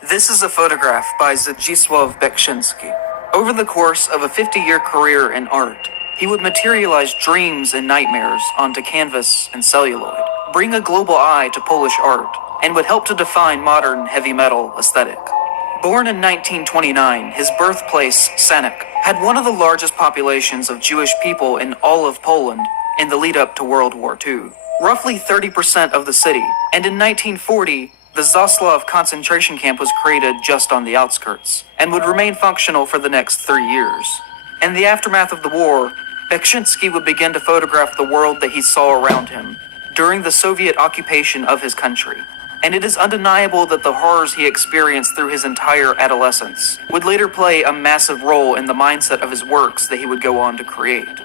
This is a photograph by Zdzisław Beksiński. Over the course of a 50-year career in art, he would materialize dreams and nightmares onto canvas and celluloid, bring a global eye to Polish art, and would help to define modern heavy metal aesthetic. Born in 1929, his birthplace, Sanok, had one of the largest populations of Jewish people in all of Poland in the lead-up to World War II, roughly 30% of the city, and in 1940, the Zaslav concentration camp was created just on the outskirts, and would remain functional for the next 3 years. In the aftermath of the war, Beksiński would begin to photograph the world that he saw around him during the Soviet occupation of his country. And it is undeniable that the horrors he experienced through his entire adolescence would later play a massive role in the mindset of his works that he would go on to create.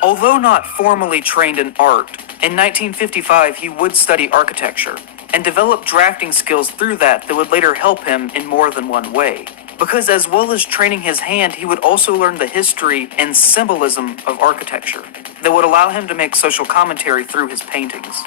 Although not formally trained in art, in 1955 he would study architecture and develop drafting skills through that would later help him in more than one way. Because as well as training his hand, he would also learn the history and symbolism of architecture that would allow him to make social commentary through his paintings.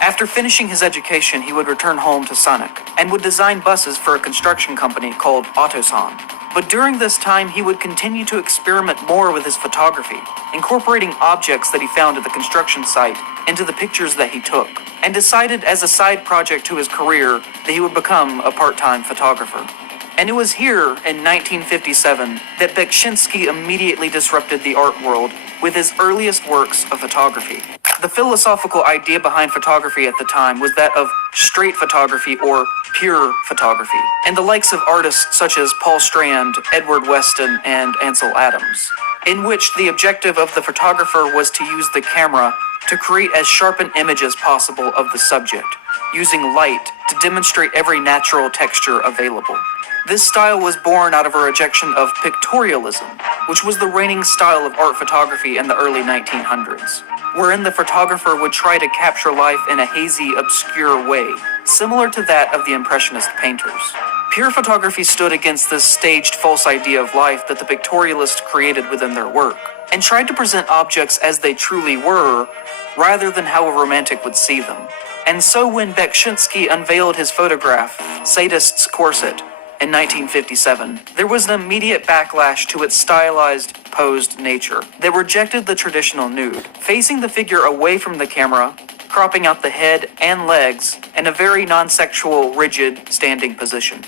After finishing his education, he would return home to Sanok and would design buses for a construction company called Autosan. But during this time, he would continue to experiment more with his photography, incorporating objects that he found at the construction site into the pictures that he took, and decided as a side project to his career that he would become a part-time photographer. And it was here in 1957 that Beksiński immediately disrupted the art world with his earliest works of photography. The philosophical idea behind photography at the time was that of straight photography or pure photography, and the likes of artists such as Paul Strand, Edward Weston, and Ansel Adams, in which the objective of the photographer was to use the camera to create as sharp an image as possible of the subject, using light to demonstrate every natural texture available. This style was born out of a rejection of pictorialism, which was the reigning style of art photography in the early 1900s, wherein the photographer would try to capture life in a hazy, obscure way, similar to that of the Impressionist painters. Pure photography stood against this staged false idea of life that the pictorialists created within their work, and tried to present objects as they truly were, rather than how a romantic would see them. And so when Beksiński unveiled his photograph, Sadist's Corset, in 1957, there was an immediate backlash to its stylized, posed nature that rejected the traditional nude, facing the figure away from the camera, cropping out the head and legs in a very non-sexual, rigid, standing position.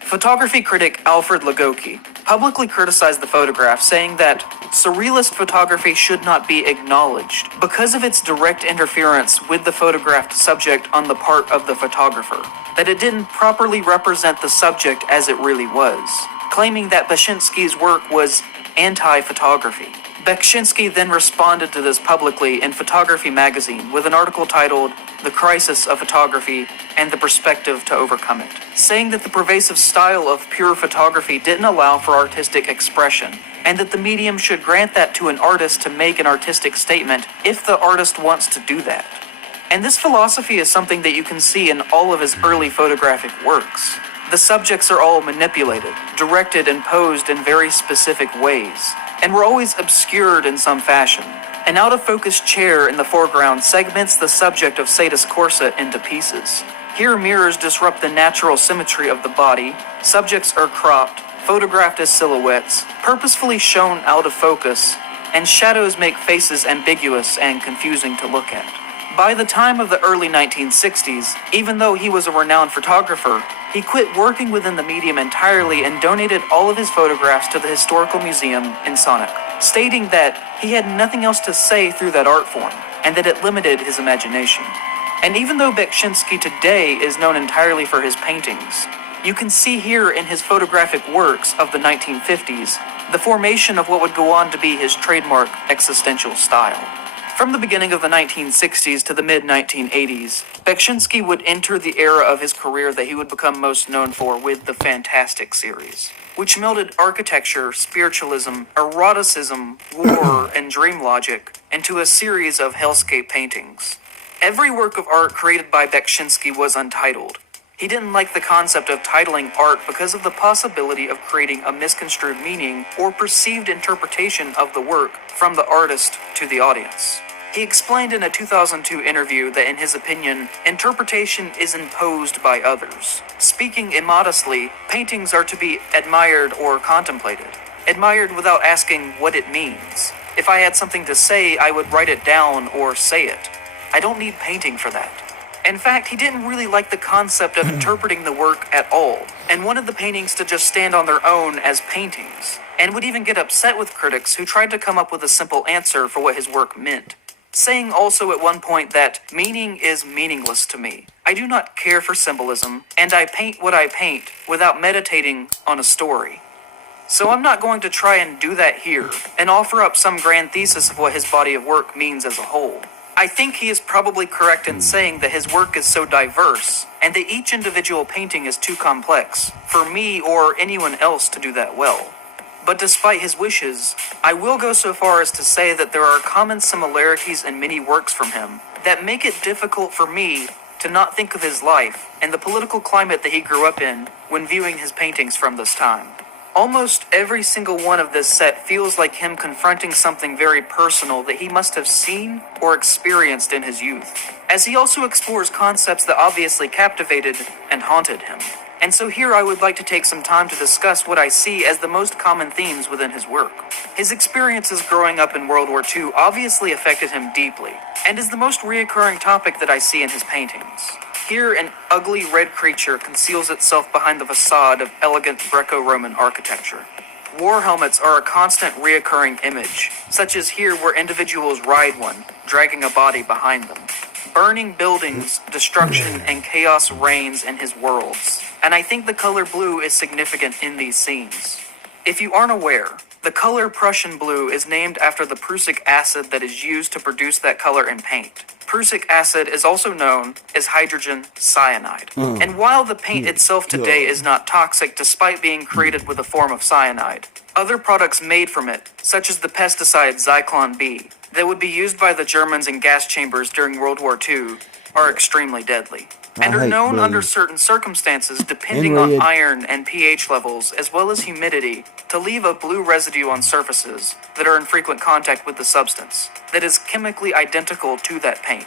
Photography critic Alfred Lagoki publicly criticized the photograph, saying that surrealist photography should not be acknowledged because of its direct interference with the photographed subject on the part of the photographer, that it didn't properly represent the subject as it really was, claiming that Beksiński's work was anti-photography. Beksiński then responded to this publicly in Photography magazine with an article titled "The Crisis of Photography and the Perspective to Overcome It," saying that the pervasive style of pure photography didn't allow for artistic expression, and that the medium should grant that to an artist to make an artistic statement if the artist wants to do that. And this philosophy is something that you can see in all of his early photographic works. The subjects are all manipulated, directed, and posed in very specific ways, and were always obscured in some fashion. An out-of-focus chair in the foreground segments the subject of Sadist's corset into pieces. Here mirrors disrupt the natural symmetry of the body, subjects are cropped, photographed as silhouettes, purposefully shown out of focus, and shadows make faces ambiguous and confusing to look at. By the time of the early 1960s, even though he was a renowned photographer, he quit working within the medium entirely and donated all of his photographs to the Historical Museum in Sanok, stating that he had nothing else to say through that art form, and that it limited his imagination. And even though Beksiński today is known entirely for his paintings, you can see here in his photographic works of the 1950s the formation of what would go on to be his trademark existential style. From the beginning of the 1960s to the mid-1980s, Beksiński would enter the era of his career that he would become most known for with the Fantastic series, which melded architecture, spiritualism, eroticism, war, and dream logic into a series of hellscape paintings. Every work of art created by Beksiński was untitled. He didn't like the concept of titling art because of the possibility of creating a misconstrued meaning or perceived interpretation of the work from the artist to the audience. He explained in a 2002 interview that in his opinion, interpretation is imposed by others. Speaking immodestly, paintings are to be admired or contemplated. Admired without asking what it means. If I had something to say, I would write it down or say it. I don't need painting for that. In fact, he didn't really like the concept of interpreting the work at all, and wanted the paintings to just stand on their own as paintings, and would even get upset with critics who tried to come up with a simple answer for what his work meant. Saying also at one point that meaning is meaningless to me. I do not care for symbolism, and I paint what I paint without meditating on a story. So I'm not going to try and do that here, and offer up some grand thesis of what his body of work means as a whole. I think he is probably correct in saying that his work is so diverse, and that each individual painting is too complex for me or anyone else to do that well. But despite his wishes, I will go so far as to say that there are common similarities in many works from him that make it difficult for me to not think of his life and the political climate that he grew up in when viewing his paintings from this time. Almost every single one of this set feels like him confronting something very personal that he must have seen or experienced in his youth, as he also explores concepts that obviously captivated and haunted him. And so here I would like to take some time to discuss what I see as the most common themes within his work. His experiences growing up in World War II obviously affected him deeply, and is the most reoccurring topic that I see in his paintings. Here, an ugly red creature conceals itself behind the facade of elegant Greco-Roman architecture. War helmets are a constant reoccurring image, such as here where individuals ride one, dragging a body behind them. Burning buildings, destruction, and chaos reigns in his worlds, and I think the color blue is significant in these scenes. If you aren't aware, the color Prussian blue is named after the prussic acid that is used to produce that color in paint. Prussic acid is also known as hydrogen cyanide. And while the paint itself today is not toxic despite being created with a form of cyanide, other products made from it, such as the pesticide Zyklon B, that would be used by the Germans in gas chambers during World War II, are extremely deadly, and are known under certain circumstances, depending on iron and pH levels, as well as humidity, to leave a blue residue on surfaces that are in frequent contact with the substance, that is chemically identical to that paint.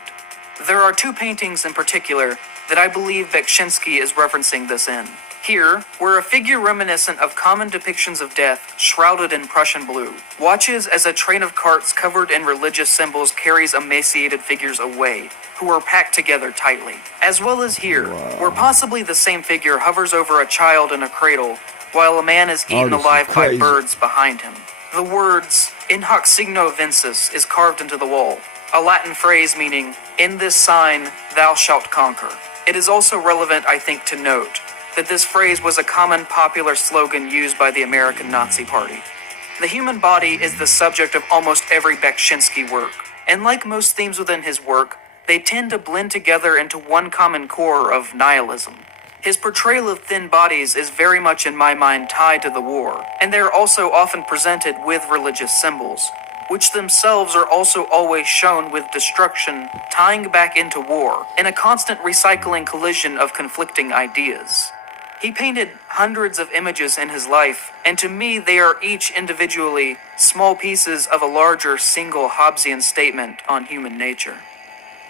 There are two paintings in particular that I believe Beksinski is referencing this in. Here, where a figure reminiscent of common depictions of death, shrouded in Prussian blue, watches as a train of carts covered in religious symbols carries emaciated figures away, who are packed together tightly. As well as here, where possibly the same figure hovers over a child in a cradle, while a man is eaten alive by birds behind him. The words, "In hoc signo vinces," is carved into the wall, a Latin phrase meaning, "In this sign thou shalt conquer." It is also relevant, I think, to note that this phrase was a common popular slogan used by the American Nazi Party. The human body is the subject of almost every Beksinski work, and like most themes within his work, they tend to blend together into one common core of nihilism. His portrayal of thin bodies is very much in my mind tied to the war, and they are also often presented with religious symbols, which themselves are also always shown with destruction tying back into war, in a constant recycling collision of conflicting ideas. He painted hundreds of images in his life, and to me they are each individually small pieces of a larger single Hobbesian statement on human nature.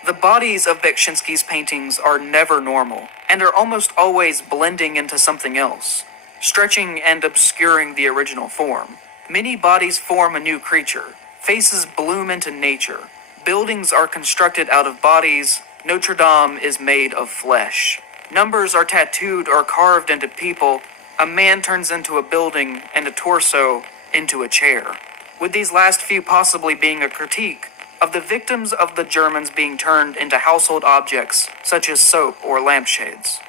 The bodies of Beksinski's paintings are never normal, and are almost always blending into something else, stretching and obscuring the original form. Many bodies form a new creature, faces bloom into nature, buildings are constructed out of bodies, Notre Dame is made of flesh. Numbers are tattooed or carved into people, a man turns into a building, and a torso into a chair. With these last few possibly being a critique of the victims of the Germans being turned into household objects, such as soap or lampshades.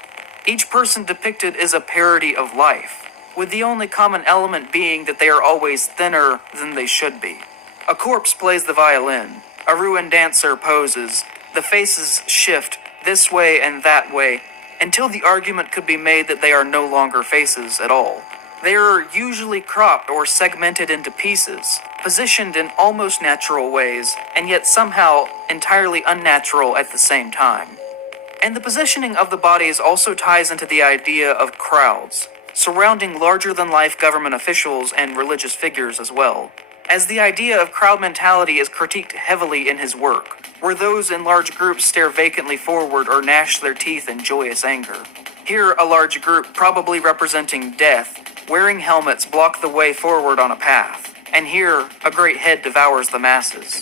Each person depicted is a parody of life, with the only common element being that they are always thinner than they should be. A corpse plays the violin, a ruined dancer poses, the faces shift this way and that way, until the argument could be made that they are no longer faces at all. They are usually cropped or segmented into pieces, positioned in almost natural ways, and yet somehow entirely unnatural at the same time. And the positioning of the bodies also ties into the idea of crowds, surrounding larger-than-life government officials and religious figures as well. as the idea of crowd mentality is critiqued heavily in his work, where those in large groups stare vacantly forward or gnash their teeth in joyous anger. Here, a large group, probably representing death, wearing helmets block the way forward on a path, and here, a great head devours the masses.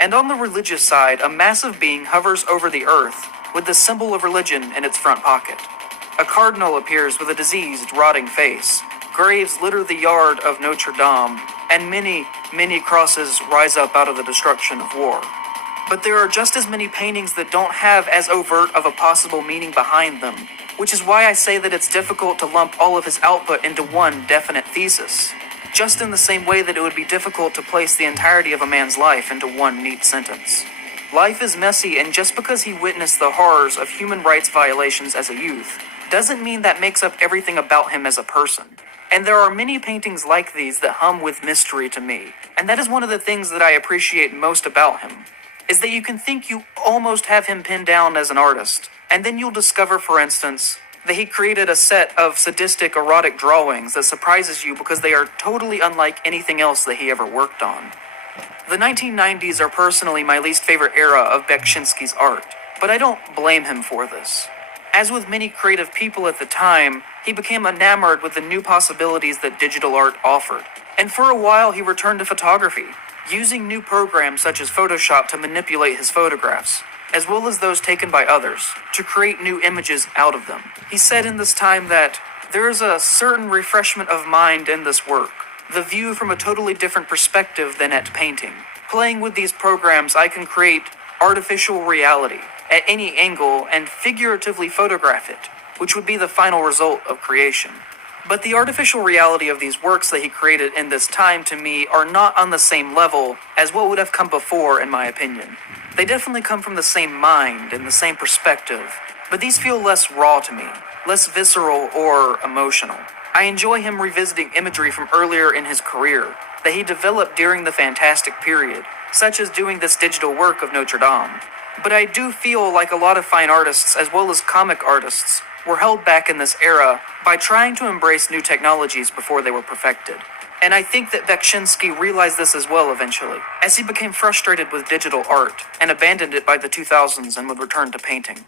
And on the religious side, a massive being hovers over the earth, with the symbol of religion in its front pocket. A cardinal appears with a diseased, rotting face. Graves litter the yard of Notre Dame, and many, many crosses rise up out of the destruction of war. But there are just as many paintings that don't have as overt of a possible meaning behind them, which is why I say that it's difficult to lump all of his output into one definite thesis, just in the same way that it would be difficult to place the entirety of a man's life into one neat sentence. Life is messy, and just because he witnessed the horrors of human rights violations as a youth, doesn't mean that makes up everything about him as a person. And there are many paintings like these that hum with mystery to me, and that is one of the things that I appreciate most about him, is that you can think you almost have him pinned down as an artist, and then you'll discover, for instance, that he created a set of sadistic erotic drawings that surprises you because they are totally unlike anything else that he ever worked on. The 1990s are personally my least favorite era of Beksinski's art, but I don't blame him for this. As with many creative people at the time, he became enamored with the new possibilities that digital art offered, and for a while he returned to photography, using new programs such as Photoshop to manipulate his photographs, as well as those taken by others, to create new images out of them. He said in this time that there is a certain refreshment of mind in this work, the view from a totally different perspective than at painting. Playing with these programs, I can create artificial reality at any angle and figuratively photograph it, which would be the final result of creation. But the artificial reality of these works that he created in this time, to me, are not on the same level as what would have come before, in my opinion. They definitely come from the same mind and the same perspective, but these feel less raw to me, less visceral or emotional. I enjoy him revisiting imagery from earlier in his career that he developed during the Fantastic period, such as doing this digital work of Notre Dame. But I do feel like a lot of fine artists, as well as comic artists, were held back in this era by trying to embrace new technologies before they were perfected. And I think that Beksinski realized this as well eventually, as he became frustrated with digital art and abandoned it by the 2000s and would return to painting.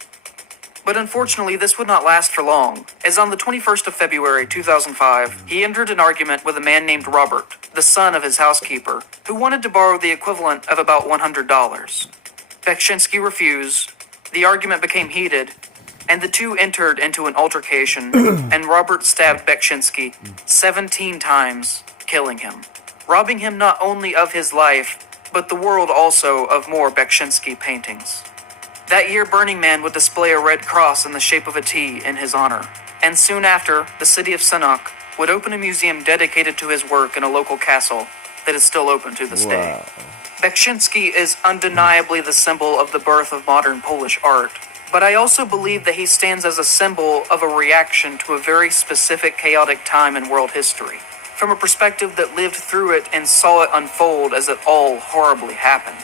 But unfortunately, this would not last for long, as on the 21st of February 2005, he entered an argument with a man named Robert, the son of his housekeeper, who wanted to borrow the equivalent of about $100. Beksinski refused, the argument became heated, and the two entered into an altercation, and Robert stabbed Beksinski 17 times, killing him, robbing him not only of his life, but the world also of more Beksinski paintings. That year, Burning Man would display a red cross in the shape of a T in his honor, and soon after, the city of Sinop would open a museum dedicated to his work in a local castle that is still open to this day. Beksinski is undeniably the symbol of the birth of modern Polish art, but I also believe that he stands as a symbol of a reaction to a very specific chaotic time in world history, from a perspective that lived through it and saw it unfold as it all horribly happened.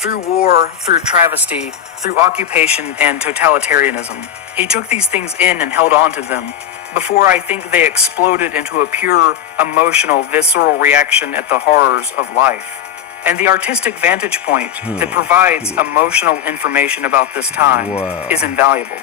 Through war, through travesty, through occupation and totalitarianism, he took these things in and held on to them, before I think they exploded into a pure, emotional, visceral reaction at the horrors of life. And the artistic vantage point that provides emotional information about this time is invaluable.